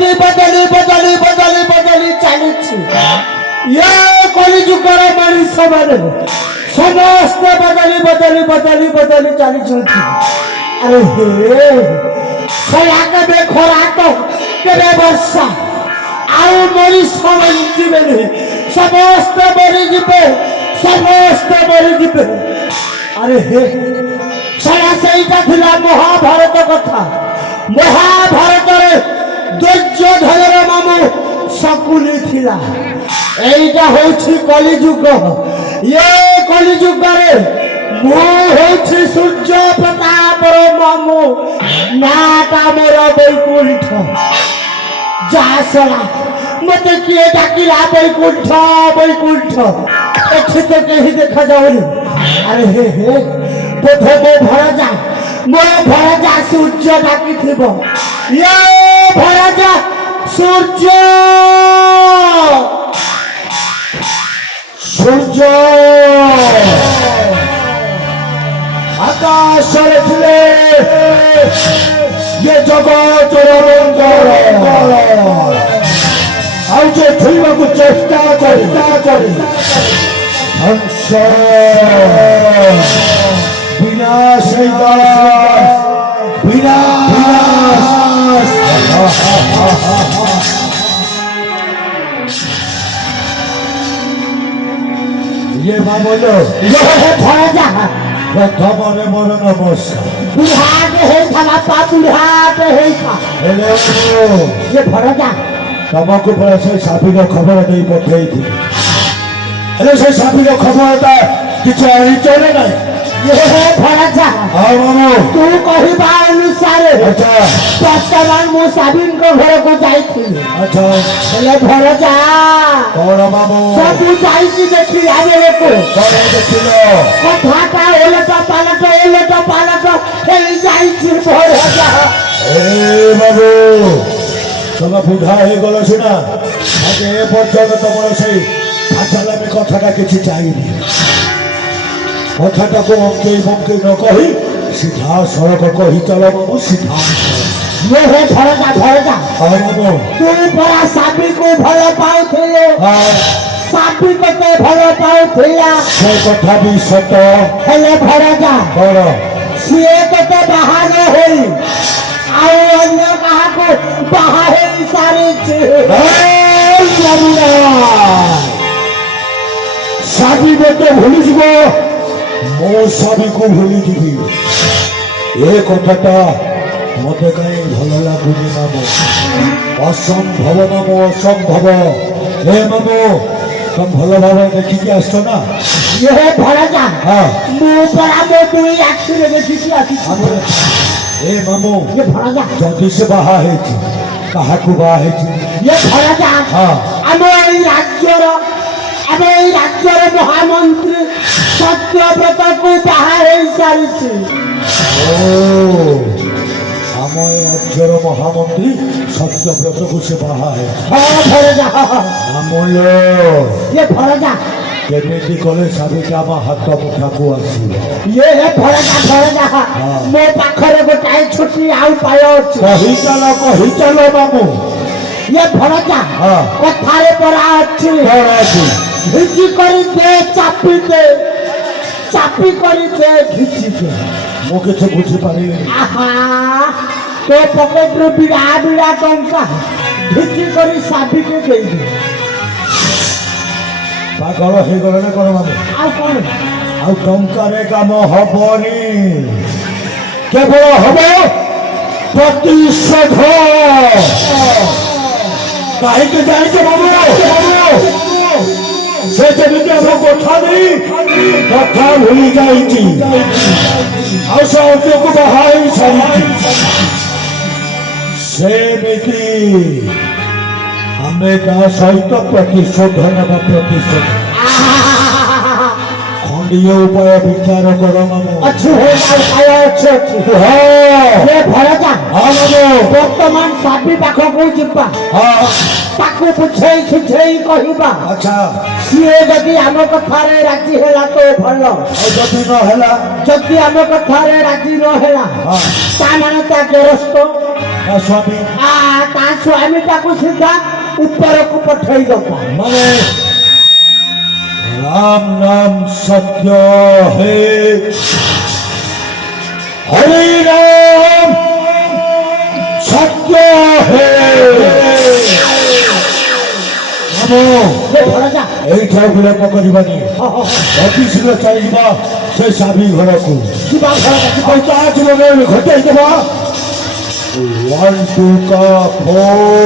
नीति बदली बदली बदली बदली चली ये कलिजुगर मनीष माने समस्त बदली बदली बदली बदली चली अरे हे खरा के खरा तो केबे वर्षा आउ मनीष बंचिबे समस्त मरी जीवे समस्त मरी जीवे अरे हे छड़ा सेटा थिला महाभारत कथा महाभारत रे दुर्योधनर मामू शकुनी थिला एइटा होछि कलिजुग ये कलिजुग रे मो होछि सूर्य प्रतापर मामू नाटा मोर बैकुंठ जासला मत किए डाकिला बैकुंठ बैकुंठ एठी तो कहीं देखा जाउनी अरे हे हे बोधे मो भरजा सूर्य डाकी थिबो ये भरजा सूर्य सूर्य आकाश रे ये जगत रंगल आउ जे थुइबा को चेष्टा करी हंस विनाश विनाश ये बोलो ये भरजा प्रथम रे मोर नमस्कार बुढ़ाट है थाला पा बुढ़ाट है था हेलो ये भरजा तमको पर से साफी को खबर नहीं पठाई थी हेलो से साफी को खबर था किछ आई चले नहीं ये भरजा हां मामू तू कहिबा अनुसार अच्छा वर्तमान मो साबिन को घर को जाई थी अच्छा हेलो भरजा और मामू सब जाई की देखी आवे को कौन देखिलो कथाटा ओलटा पालट खेल जाई थी भरजा ए बाबू तब बुढ़ा हो गल सीना आगे ए पर्यटन तुम से भाषालामी कथाटा किसी चाहिए कथाटा को बंकई न कही सीधा सड़क कही चलो बाबू सीधा ये है भरजा हाँ बाबू तू बड़ा साबी को भल पाउथिले हाँ साबी को ते भल पाउथिला से कथा भी सत हेले भरजा कौन सीए को ते बाहर होई आउ अन्य कहा को बाहर सारे साबी तो भूली जीवो मो साबी को भूली जीवी ये कथाटा मत कहीं भल लगुनि मामू असंभव मामू असंभव हे मामू तुम भल भाव देखिकी आस ना ये भरजा हाँ मो परा मो दुई आखिरे देखिकी आसी ए मामू ये भरजा जल्दी से बाहा है कहा को बाहा है ये भरजा हाँ आमे राज्यर महामंत्री सत्यव्रत को बाहा है सारी ओ आम राज्यर महामंत्री सत्यव्रत को से बाहा है हाँ भरजा आमल ये भरजा केमिति कले साबिक आम हाथ मुठा को आसी ये है भरजा मो पाखरे गोटाए छुट्टी आउ पाय अछि कहि चलो मामू ये भरजा कथारे परा अछि घिची करी दे चापी करी दे घिची दे मो किछ बुझी पारी आहा तो पॉकेट रे बिड़ा टंका घिची करी साबी के दे दे पागल हो गल ना कोन मामू आ कोन आ टंका रे काम हबनी केवल हबो प्रतिशोध काहे के जाय के मामू से जब हम कथा नहीं कथा भूली जाइची आ सब को बहाई सारी से बेटी हमें ता सहित प्रतिशोध नबा प्रतिशोध खंडीय उपाय विचार करो मामू अच्छे हो अच्छे ये भरजा हां मामू वर्तमान साबी पाख को जिपा हां ताको बुझेई सुझेई कहिबा अच्छा सिए जदी हम कथारे राजी हेला तो भलो जदी न हेला जदी हम कथारे राजी न हेला हां ता माने ता गेरस्तो स्वामी आ ତା ସ୍ୱାମୀଟାକୁ ସିଧା ଉପରକୁ ପଠେଇ ଦବ ମାନେ राम नाम सत्य है हरि राम सत्य है এইঠা বিলম্ব করিবানি অতি শীঘ্র চাইবা সে স্বামী ঘরকু তা জীবনে ঘটাই দেবা 1 2 का 4